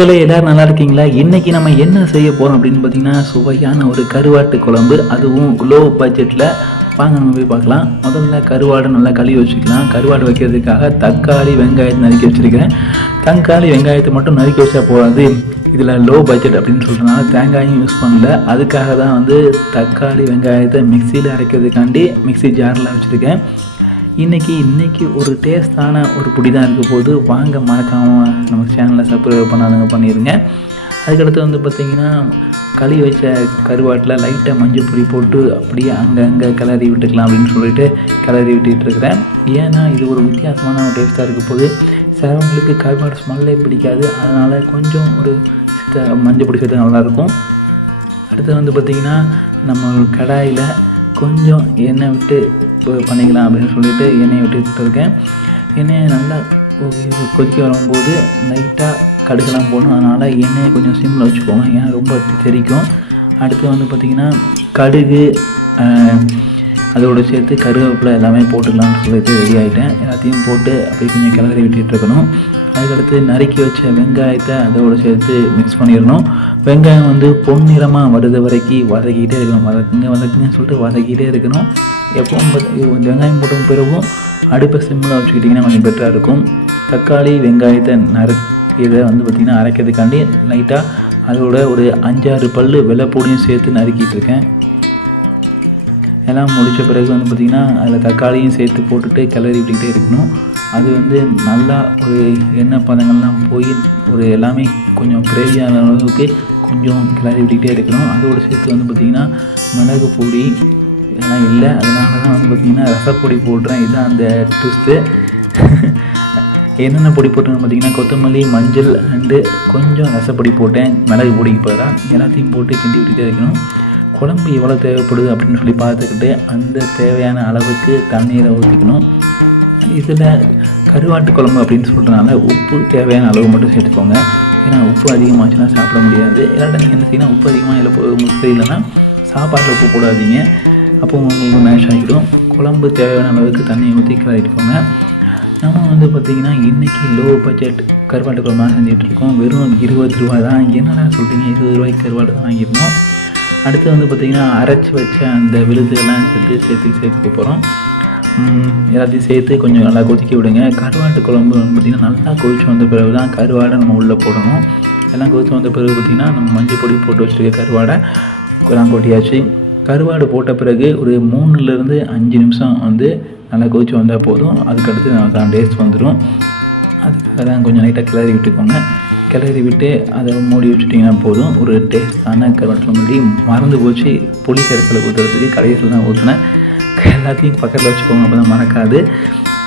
மக்களே எல்லாரும் நல்லா இருக்கீங்களா? இன்னைக்கு நம்ம என்ன செய்ய போறோம் அப்படின்னு பார்த்தீங்கன்னா, சுவையான ஒரு கருவாட்டு குழம்பு, அதுவும் லோ பட்ஜெட்டில். வாங்க நம்ம போய் பார்க்கலாம். முதல்ல கருவாடை நல்லா கழுவி வச்சுக்கலாம். கருவாடு வைக்கிறதுக்காக தக்காளி வெங்காயத்தை நறுக்கி வச்சுருக்கேன். தக்காளி வெங்காயத்தை மட்டும் நறுக்கி வச்சா போகாது, இதில் லோ பட்ஜெட் அப்படின்னு சொல்கிறனால தேங்காயும் யூஸ் பண்ணல. அதுக்காக தான் வந்து தக்காளி வெங்காயத்தை மிக்சியில் அரைக்கிறதுக்காண்டி மிக்சி ஜாரில் வச்சுருக்கேன். இன்றைக்கி ஒரு டேஸ்டான ஒரு பொடி தான் இருக்க போது. வாங்க மறக்காமல் நம்ம சேனலை சப்ஸ்கிரைப் பண்ணாதவங்க பண்ணிடுங்க. அதுக்கடுத்து வந்து பார்த்திங்கன்னா, கழுவி வச்ச கருவாட்டில் லைட்டாக மஞ்சள் பொடி போட்டு அப்படியே அங்கே கிளறி விட்டுக்கலாம் அப்படின்னு சொல்லிட்டு கிளறி விட்டுட்டுருக்கிறேன். ஏன்னா இது ஒரு வித்தியாசமான ஒரு டேஸ்ட்டாக இருக்க போது. சிலவங்களுக்கு கருவாடு ஸ்மெல்லே பிடிக்காது, அதனால் கொஞ்சம் ஒரு மஞ்சள் பொடி சேர்த்து நல்லாயிருக்கும். அடுத்து வந்து பார்த்திங்கன்னா, நம்ம கடாயில் கொஞ்சம் எண்ணெய் விட்டு பண்ணிக்கலாம் அப்படின்னு சொல்லிட்டு எண்ணெயை விட்டுட்டு இருக்கேன். எண்ணெயை நல்லா கொதிக்க வரும்போது லைட்டாக கடுகெல்லாம் போடணும். அதனால் எண்ணெயை கொஞ்சம் சிம்மில் வச்சுக்கோங்க, ஏன்னா ரொம்ப தெரிக்கும். அடுத்து வந்து பார்த்திங்கன்னா, கடுகு அதோடு சேர்த்து கருவேப்பிலை எல்லாமே போட்டுக்கலாம்னு சொல்லிட்டு ரெடி ஆகிட்டேன். எல்லாத்தையும் போட்டு அப்படியே கொஞ்சம் கிளறி விட்டுட்டு இருக்கணும். அதுக்கடுத்து நறுக்கி வச்ச வெங்காயத்தை அதோடு சேர்த்து மிக்ஸ் பண்ணிடணும். வெங்காயம் வந்து பொன்னிறமாக வருது வரைக்கும் வதக்கிட்டே இருக்கணும். வதக்குங்கன்னு சொல்லிட்டு வதக்கிட்டே இருக்கணும். எப்பவும் வெங்காயம் போட்டும் பிறகும் அடுப்பை சிம்மில் வச்சுக்கிட்டிங்கன்னா கொஞ்சம் பெட்டராக இருக்கும். தக்காளி வெங்காயத்தை இதை வந்து பார்த்திங்கன்னா அரைக்கிறதுக்காண்டி லைட்டாக அதோட ஒரு 5-6 பல் வெள்ளைப்பூடியும் சேர்த்து நறுக்கிட்டு இருக்கேன். எல்லாம் முடித்த பிறகு வந்து பார்த்திங்கன்னா அதில் தக்காளியும் சேர்த்து போட்டுட்டு கிளறி விட்டுக்கிட்டே இருக்கணும். அது வந்து நல்லா ஒரு எண்ணெய் பதங்கள்லாம் போய் ஒரு எல்லாமே கொஞ்சம் கிரேவியான அளவுக்கு கொஞ்சம் கிளறி விட்டுக்கிட்டே இருக்கணும். அதோடு சேர்த்து வந்து பார்த்திங்கன்னா மிளகு பொடி இதெல்லாம் இல்லை, அதனால தான் வந்து பார்த்திங்கன்னா ரசப்பொடி போடுறேன். இதுதான் அந்த ட்விஸ்ட்டு. என்னென்ன பொடி போட்டேன்னு பார்த்திங்கன்னா, கொத்தமல்லி, மஞ்சள் அண்டு கொஞ்சம் ரசப்பொடி போட்டேன். மிளகு பொடிக்கு பதிலாக எல்லாத்தையும் போட்டு கிண்டி விட்டுகிட்டே இருக்கணும். குழம்பு எவ்வளோ தேவைப்படுது அப்படின்னு சொல்லி பார்த்துக்கிட்டு அந்த தேவையான அளவுக்கு தண்ணீரை ஊற்றிக்கணும். இதில் கருவாட்டு குழம்பு அப்படின்னு சொல்கிறனால உப்பு தேவையான அளவு மட்டும் சேர்த்துக்கோங்க. ஏன்னா உப்பு அதிகமாச்சுன்னா சாப்பிட முடியாது. எல்லாட்ட நீங்கள் என்ன செய்யணும், உப்பு அதிகமாக இல்லை உங்களுக்கு தெரியலன்னா சாப்பாட்டில் உப்பு போடாதீங்க, அப்போ உங்களுக்கு மேஷ் ஆகிடும். குழம்பு தேவையான அளவுக்கு தண்ணியை ஊற்றி கிளறிட்டுக்கோங்க. நம்ம வந்து பார்த்திங்கன்னா இன்றைக்கி லோ பட்ஜெட் கருவாட்டு குழம்பு தான் செஞ்சிட்ருக்கோம். வெறும் 20 ரூபா தான். என்னென்ன சொல்கிறீங்க, 20 ரூபாய்க்கு கருவாடு தான் வாங்கியிருந்தோம். அடுத்து வந்து பார்த்திங்கன்னா அரைச்சி வச்ச அந்த விழுதுகள்லாம் சேர்த்துக்க போகிறோம். எல்லாத்தையும் சேர்த்து கொஞ்சம் நல்லா கொதிக்க விடுங்க. கருவாட்டு குழம்பு வந்து பார்த்திங்கன்னா நல்லா கொதிச்சு வந்த பிறகு தான் கருவாடை நம்ம உள்ளே போடணும். எல்லாம் கொதிச்சு வந்த பிறகு பார்த்திங்கன்னா நம்ம மஞ்சள் பொடி போட்டு வச்சுருக்க கருவாடை எல்லாம் கொட்டியாச்சு. கருவாடு போட்ட பிறகு ஒரு 3-5 நிமிஷம் வந்து நல்லா கொதிச்சு வந்தால் போதும். அதுக்கடுத்து நமக்கு டேஸ்ட் வந்துடும். அதுக்காக தான் கொஞ்சம் லைட்டாக கிளறி விட்டுக்கோங்க. கிளறி விட்டு அதை மூடி வச்சுட்டிங்கன்னா போதும். ஒரு டேஸ்டான கருவாட்டு குழம்பு மறந்து போச்சு. புளி கரைசலை ஊற்றுறதுக்கு கடைசியில் தான் ஊற்றினேன். எல்லாத்தையும் பக்கத்தில் வச்சுக்கோங்க, அப்போ தான் மறக்காது.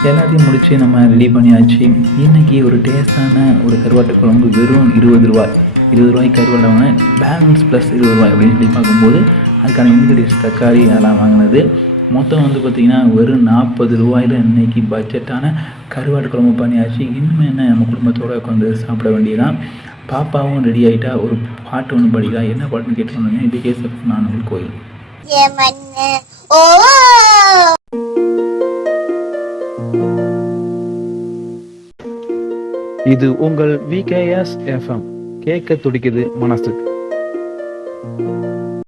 எல்லாத்தையும் முடித்து நம்ம ரெடி பண்ணியாச்சு. இன்றைக்கி ஒரு டேஸ்டான ஒரு கருவாட்டு குழம்பு வெறும் 20 ரூபாய்க்கு கருவாடை வாங்கினேன். பேலன்ஸ் ப்ளஸ் 20 ரூபாய் அப்படின்னு சொல்லி பார்க்கும்போது அதுக்கான இன்க்ரீடியன்ஸ் தக்காளி அதெல்லாம் வாங்கினது மொத்தம் வந்து பார்த்திங்கன்னா வெறும் 40 ரூபாயில் இன்றைக்கி பட்ஜெட்டான கருவாட்டு குழம்பு பண்ணியாச்சு. இன்னும் என்ன, நம்ம குடும்பத்தோடு உட்காந்து சாப்பிட வேண்டியதான். பாப்பாவும் ரெடி ஆகிட்டா. ஒரு பாட்டு ஒன்று படிக்கிறா. என்ன பாட்டுன்னு கேட்டுருந்தேங்க. இது கேசப் நான் ஒரு கோயில். இது உங்கள் VKS FM. கேட்க துடிக்குது மனசுக்கு.